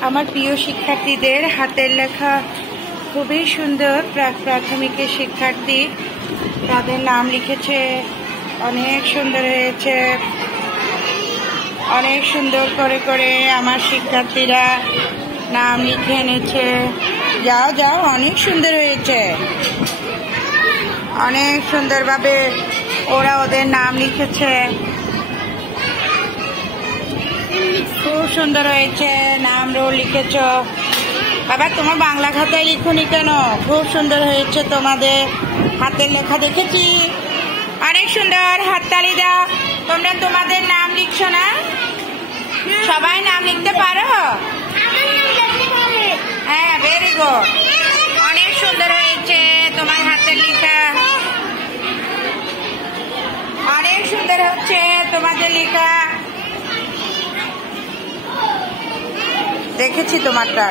আমার প্রিয় শিক্ষার্থীদের হাতের লেখা খুবই সুন্দর। প্রাথমিকের শিক্ষার্থী, তাদের নাম লিখেছে, অনেক সুন্দর হয়েছে। অনেক সুন্দর করে করে আমার শিক্ষার্থীরা নাম লিখে এনেছে। যাও যাও, অনেক সুন্দর হয়েছে। অনেক সুন্দরভাবে ওরা ওদের নাম লিখেছে। খুব সুন্দর হয়েছে। নাম রোল লিখেছ। বাবা, তোমার বাংলা খাতায় লিখুনি কেন? খুব সুন্দর হয়েছে তোমাদের হাতের লেখা, দেখেছি। অনেক সুন্দর, হাততালি দাও। তোমরা তোমাদের নাম লিখছো না? সবাই নাম লিখতে পারো? হ্যাঁ, ভেরি গুড। অনেক সুন্দর হয়েছে তোমার হাতের লেখা। অনেক সুন্দর হচ্ছে তোমাদের লেখা। দেখেছি তোমারটা।